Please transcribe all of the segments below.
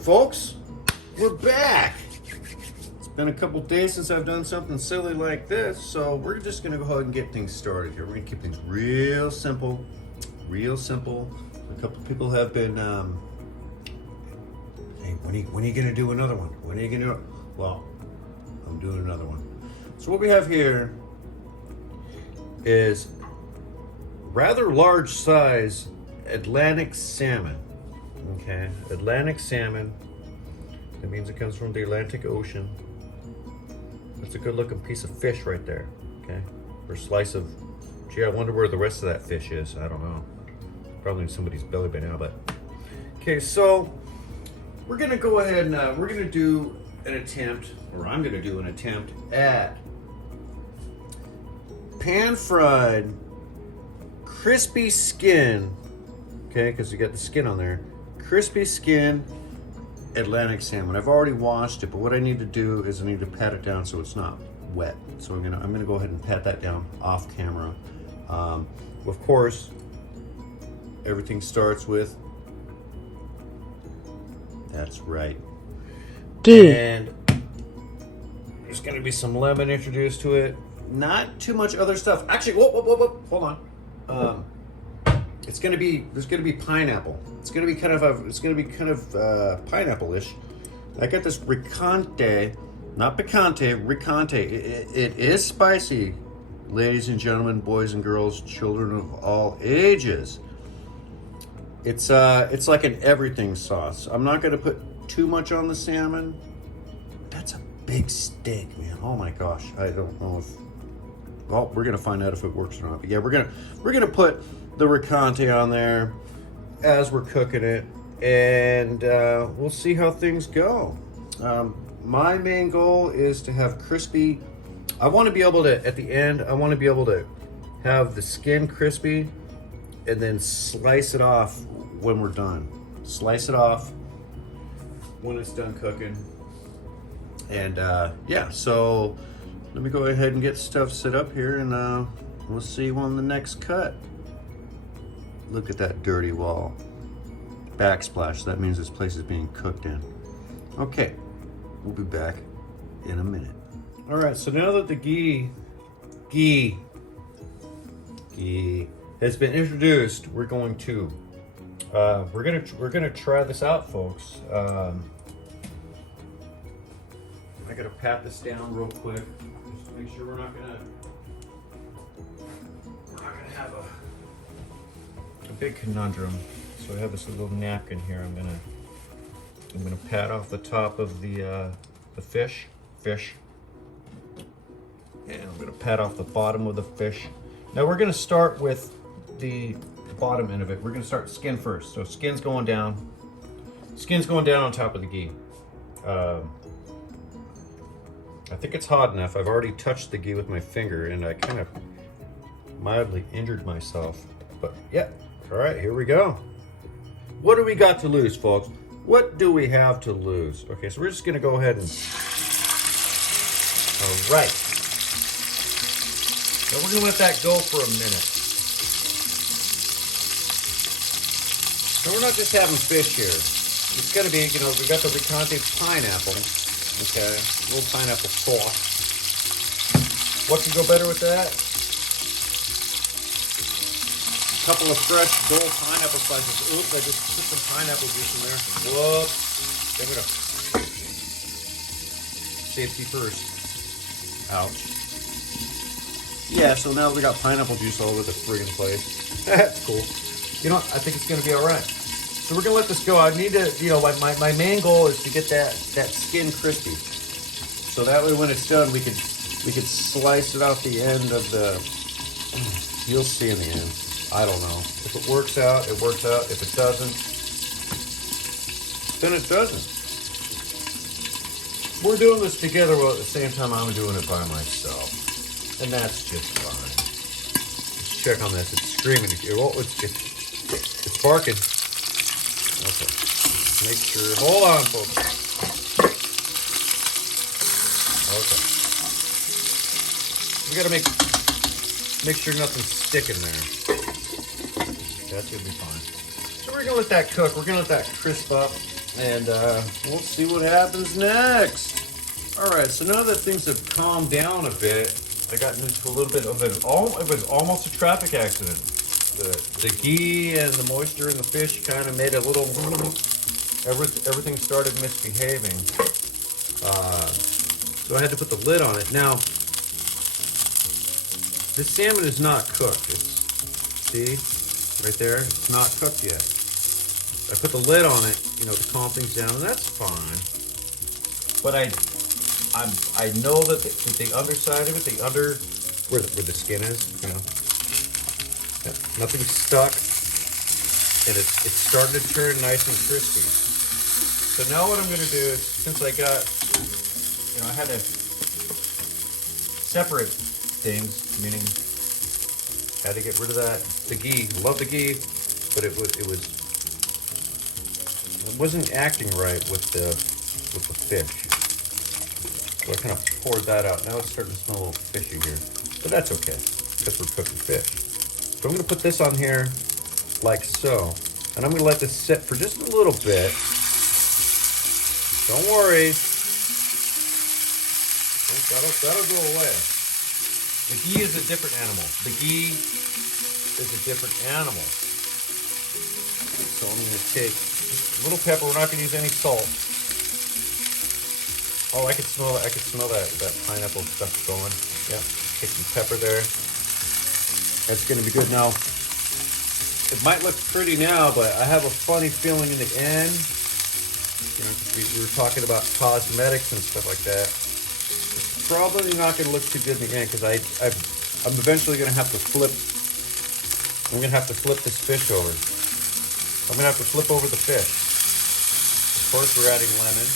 folks, we're back. It's been a couple days since I've done something silly like this, so we're just gonna go ahead and get things started here. We're gonna keep things real simple, real simple. A couple people have been, hey, when are you gonna do another one? When are you gonna? Well, I'm doing another one. So what we have here is rather large size Atlantic salmon. Okay, Atlantic salmon. That means it comes from the Atlantic Ocean. That's a good looking piece of fish right there. Okay, or slice of. Gee, I wonder where the rest of that fish is. I don't know. Probably in somebody's belly by now, but. Okay, so we're gonna go ahead and we're gonna do an attempt, or I'm gonna do an attempt at pan-fried, crispy skin. Okay, because you got the skin on there. Crispy skin Atlantic salmon. I've already washed it, but what I need to do is I need to pat it down so it's not wet. So I'm gonna go ahead and pat that down off camera. Of course, everything starts with. That's right. And there's gonna be some lemon introduced to it. Not too much other stuff. Actually, whoa, hold on. There's gonna be pineapple. It's gonna be kind of pineapple-ish. I got this ricante, not picante, ricante. It is spicy, ladies and gentlemen, boys and girls, children of all ages. It's like an everything sauce. I'm not gonna put too much on the salmon. That's a big steak, man. Oh my gosh, I don't know if. Well, we're gonna find out if it works or not. But yeah, we're gonna put the ricante on there as we're cooking it, and we'll see how things go. My main goal is to have crispy. I want to be able to, at the end, I want to be able to have the skin crispy and then slice it off when we're done. Slice it off when it's done cooking. And yeah, so let me go ahead and get stuff set up here, and we'll see you on the next cut. Look at that dirty wall. Backsplash, that means this place is being cooked in. Okay, we'll be back in a minute. All right, so now that the ghee has been introduced, we're gonna try this out, folks. I gotta pat this down real quick, just to make sure we're not gonna have a big conundrum. So I have this little napkin here. I'm gonna pat off the top of the fish, and I'm gonna pat off the bottom of the fish. Now we're gonna start with the bottom end of it. We're gonna start skin first. So skin's going down. Skin's going down on top of the ghee. I think it's hot enough. I've already touched the ghee with my finger, and I kind of mildly injured myself. But yeah, all right, here we go. What do we got to lose, folks? What do we have to lose? Okay, so we're just gonna go ahead and, all right. So we're gonna let that go for a minute. So we're not just having fish here. It's gonna be, we got the ricante pineapple. Okay, a little pineapple sauce. What can go better with that? A couple of fresh, dull pineapple slices. Oops, I just put some pineapple juice in there. Whoops. Give it a safety first. Ouch. Yeah, so now we got pineapple juice all over the friggin' place. That's cool. I think it's gonna be all right. So we're gonna let this go. I need to, my main goal is to get that skin crispy. So that way when it's done, we could slice it off the end of the, you'll see in the end. I don't know. If it works out, it works out. If it doesn't, then it doesn't. We're doing this together while at the same time I'm doing it by myself. And that's just fine. Let's check on this. It's screaming. It's barking. Okay. Make sure. Hold on, folks. Okay. We gotta make sure nothing's sticking there. That's gonna be fine. So we're gonna let that cook. We're gonna let that crisp up. And we'll see what happens next. All right, so now that things have calmed down a bit, I got into a little bit of it was almost a traffic accident. The ghee and the moisture in the fish kind of made a little, everything started misbehaving. So I had to put the lid on it. Now, the salmon is not cooked. See, right there, it's not cooked yet. I put the lid on it, to calm things down, and that's fine. But I know that the underside of it, where the skin is, nothing's stuck, and it's starting to turn nice and crispy. So now what I'm going to do is, since I got, I had to separate things, meaning had to get rid of the ghee. Love the ghee, but it wasn't acting right with the fish. So I kind of poured that out. Now it's starting to smell a little fishy here, but that's okay because we're cooking fish. So I'm going to put this on here like so, and I'm going to let this sit for just a little bit. Don't worry. That'll go away. The ghee is a different animal. The ghee is a different animal. So I'm going to take just a little pepper. We're not going to use any salt. Oh, I could smell that. I could smell that pineapple stuff going. Yeah, take some pepper there. That's going to be good. Now, it might look pretty now, but I have a funny feeling in the end. We were talking about cosmetics and stuff like that. It's probably not going to look too good in the end because I'm eventually going to have to flip. I'm going to have to flip this fish over. I'm going to have to flip over the fish. Of course, we're adding lemon.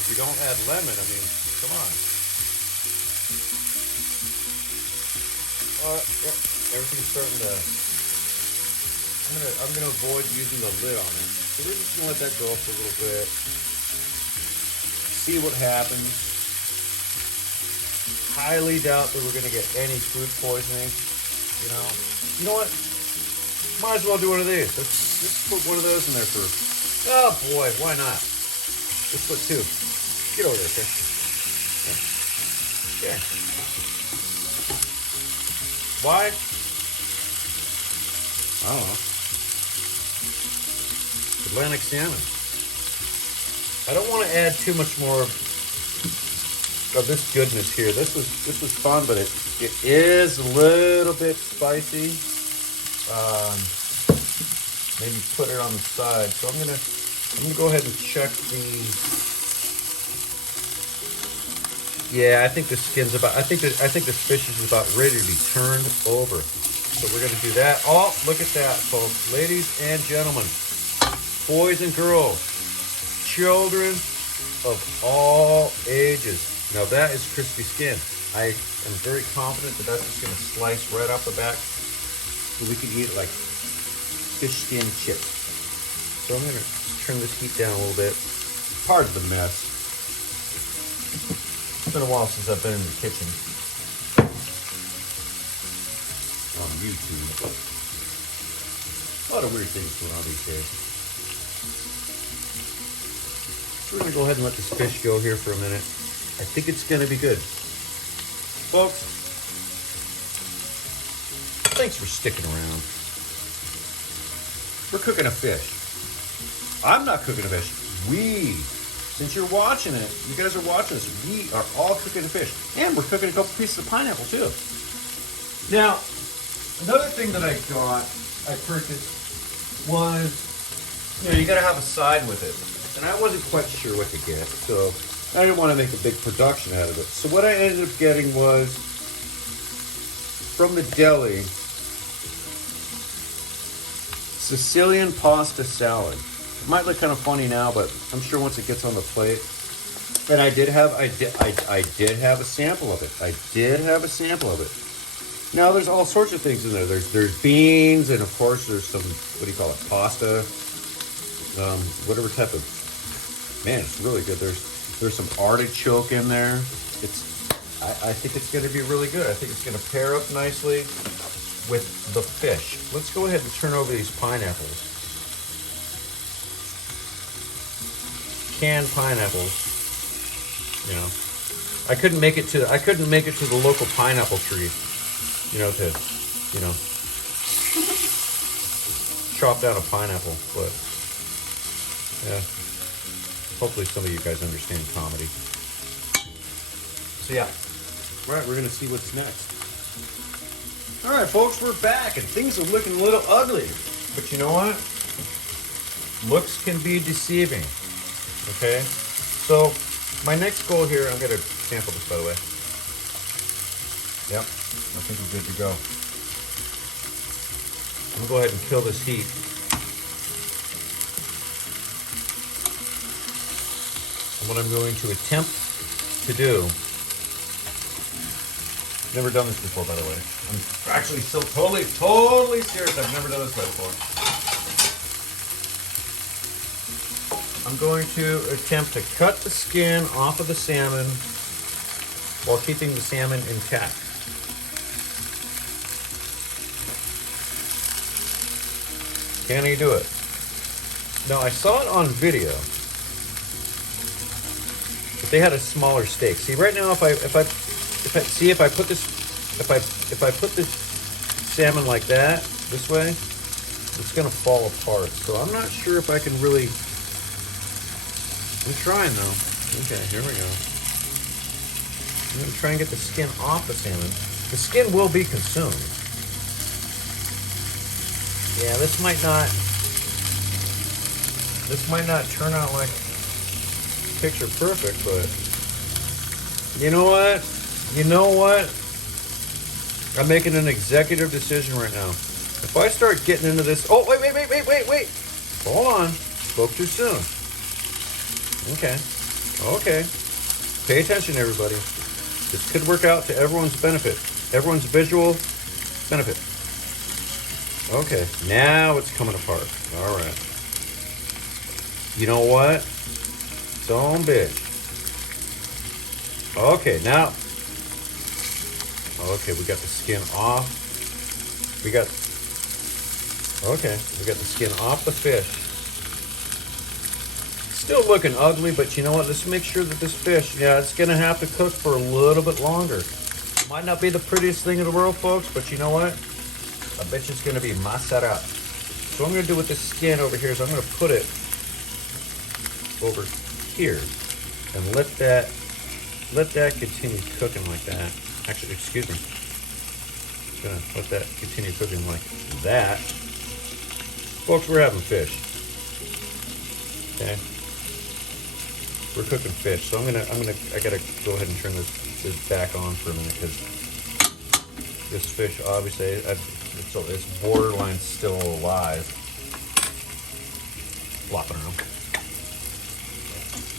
If you don't add lemon, I mean, come on. Yep, everything's starting to. I'm gonna avoid using the lid on it. So we're just gonna let that go for a little bit. See what happens. Highly doubt that we're gonna get any food poisoning. You know what? Might as well do one of these. Let's put one of those in there for. Oh boy, why not? Let's put two. Get over there, fish. Yeah. Why? I don't know. Atlantic salmon. I don't want to add too much more of this goodness here. This was fun, but it is a little bit spicy. Maybe put it on the side. So I'm gonna go ahead and check the. Yeah, I think the skin's about. I think this fish is about ready to be turned over. So we're gonna do that. Oh, look at that, folks, ladies and gentlemen, boys and girls, children of all ages. Now that is crispy skin. I am very confident that that's just gonna slice right off the back, so we can eat it like fish skin chips. So I'm gonna turn this heat down a little bit. Pardon the mess. It's been a while since I've been in the kitchen. On YouTube. A lot of weird things going on these days. We're going to go ahead and let this fish go here for a minute. I think it's going to be good. Folks, thanks for sticking around. We're cooking a fish. I'm not cooking a fish. Since you're watching it, you guys are watching this, we are all cooking a fish. And we're cooking a couple pieces of pineapple too. Now, another thing that I purchased was, you gotta have a side with it. And I wasn't quite sure what to get, so I didn't want to make a big production out of it. So what I ended up getting was, from the deli, Sicilian pasta salad. It might look kind of funny now, but I'm sure once it gets on the plate. And I did have a sample of it. Now there's all sorts of things in there. There's beans, and of course there's some, what do you call it, pasta, whatever type of. Man, it's really good. There's some artichoke in there. I think it's going to be really good. I think it's going to pair up nicely with the fish. Let's go ahead and turn over these pineapples. canned pineapples. You know, I couldn't make it to the local pineapple tree. You know, to chop down a pineapple, but yeah. Hopefully some of you guys understand comedy. So yeah, all right, we're gonna see what's next. All right, folks, we're back, and things are looking a little ugly. But you know what? Looks can be deceiving. Okay, so my next goal here, I'm gonna sample this, by the way. Yep, I think we're good to go. I'm gonna go ahead and kill this heat. And what I'm going to attempt to do, never done this before, by the way. I'm actually so totally serious. I've never done this before. I'm going to attempt to cut the skin off of the salmon while keeping the salmon intact. Can he do it? Now, I saw it on video, but they had a smaller steak. See, right now, if I put this salmon like that, this way, it's gonna fall apart. So I'm not sure if I can really. I'm trying though. Okay, here we go. I'm gonna try and get the skin off the salmon. The skin will be consumed. Yeah, this might not turn out like picture perfect, but you know what? I'm making an executive decision right now. If I start getting into this, oh wait. Hold on. Spoke too soon. Okay. Pay attention, everybody. This could work out to everyone's benefit. Everyone's visual benefit. Okay, now it's coming apart. All right. You know what? Son bitch. Okay, now. Okay, we got the skin off. We got the skin off the fish. Still looking ugly, but you know what? Let's make sure that this fish, yeah, it's gonna have to cook for a little bit longer. Might not be the prettiest thing in the world, folks, but you know what? I bet you it's gonna be masara. So what I'm gonna do with this skin over here is I'm gonna put it over here and let that continue cooking like that. Actually, excuse me. Gonna let that continue cooking like that. Folks, we're having fish. Okay. We're cooking fish. So I gotta go ahead and turn this back on for a minute because this fish obviously it's borderline still alive. Flopping around.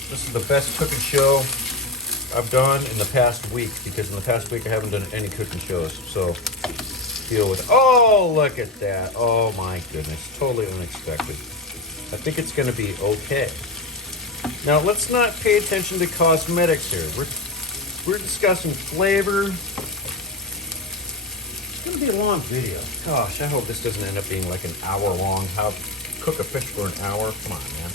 This is the best cooking show I've done in the past week because in the past week I haven't done any cooking shows. So deal with it. Oh, look at that. Oh my goodness. Totally unexpected. I think it's going to be okay. Now let's not pay attention to cosmetics here. We're discussing flavor. It's going to be a long video. Gosh, I hope this doesn't end up being like an hour long. How to cook a fish for an hour. Come on, man.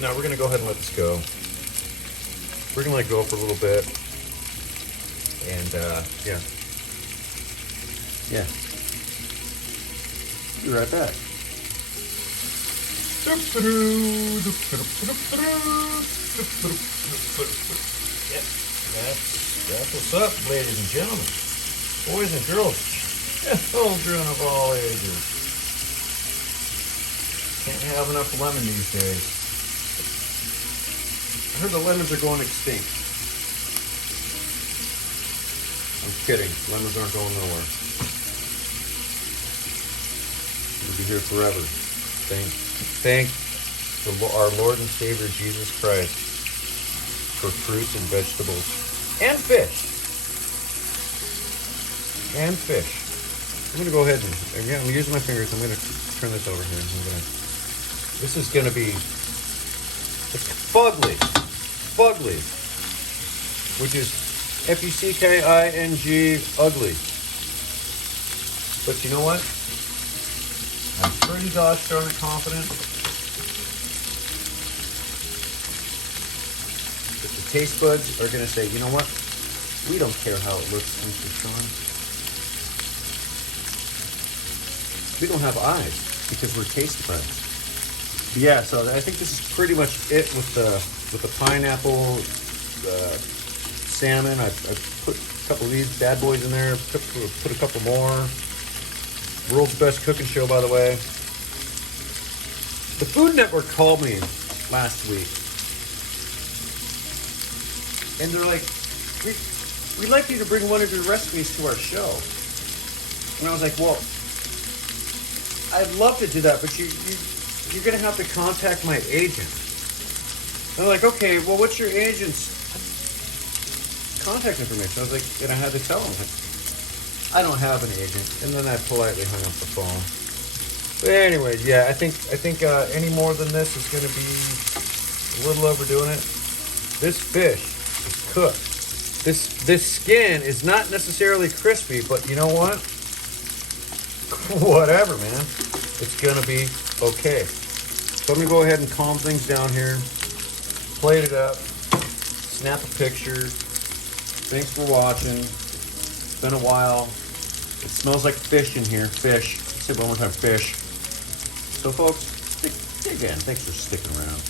Now we're going to go ahead and let this go. We're going to let it go for a little bit. And, yeah. Yeah. Be right back. Yeah, that's what's up, ladies and gentlemen. Boys and girls. Children of all ages. Can't have enough lemon these days. I heard the lemons are going extinct. I'm kidding. Lemons aren't going nowhere. We'll be here forever. Thank our Lord and Savior Jesus Christ for fruits and vegetables and fish. I'm going to go ahead and again, I'm using my fingers. I'm going to turn this over here. This is going to be fugly, which is F-U-C-K-I-N-G, ugly. But you know what? I'm pretty gosh darn it confident taste buds are going to say, you know what? We don't care how it looks, Mr. Sean. We don't have eyes because we're taste buds. But yeah, so I think this is pretty much it with the pineapple, the salmon. I put a couple of these bad boys in there. Put a couple more. World's Best Cooking Show, by the way. The Food Network called me last week, and they're like, we'd like you to bring one of your recipes to our show. And I was like, well, I'd love to do that, but you're going to have to contact my agent. And they're like, okay, well, what's your agent's contact information? I was like, and I had to tell them, I don't have an agent. And then I politely hung up the phone. But anyways, yeah, I think any more than this is going to be a little overdoing it. This fish is cooked. This skin is not necessarily crispy, but you know what? Whatever, man. It's going to be okay. So let me go ahead and calm things down here. Plate it up. Snap a picture. Thanks for watching. It's been a while. It smells like fish in here. Fish. Let's say it one more time. Fish. So, folks, again, thanks for sticking around.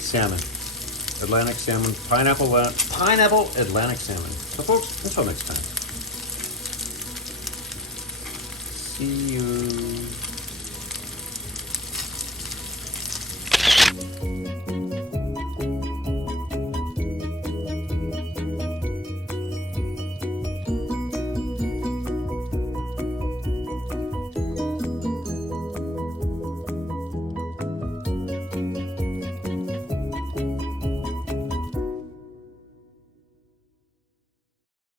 Salmon. Atlantic salmon. Pineapple Atlantic salmon. So, folks, until next time. See you.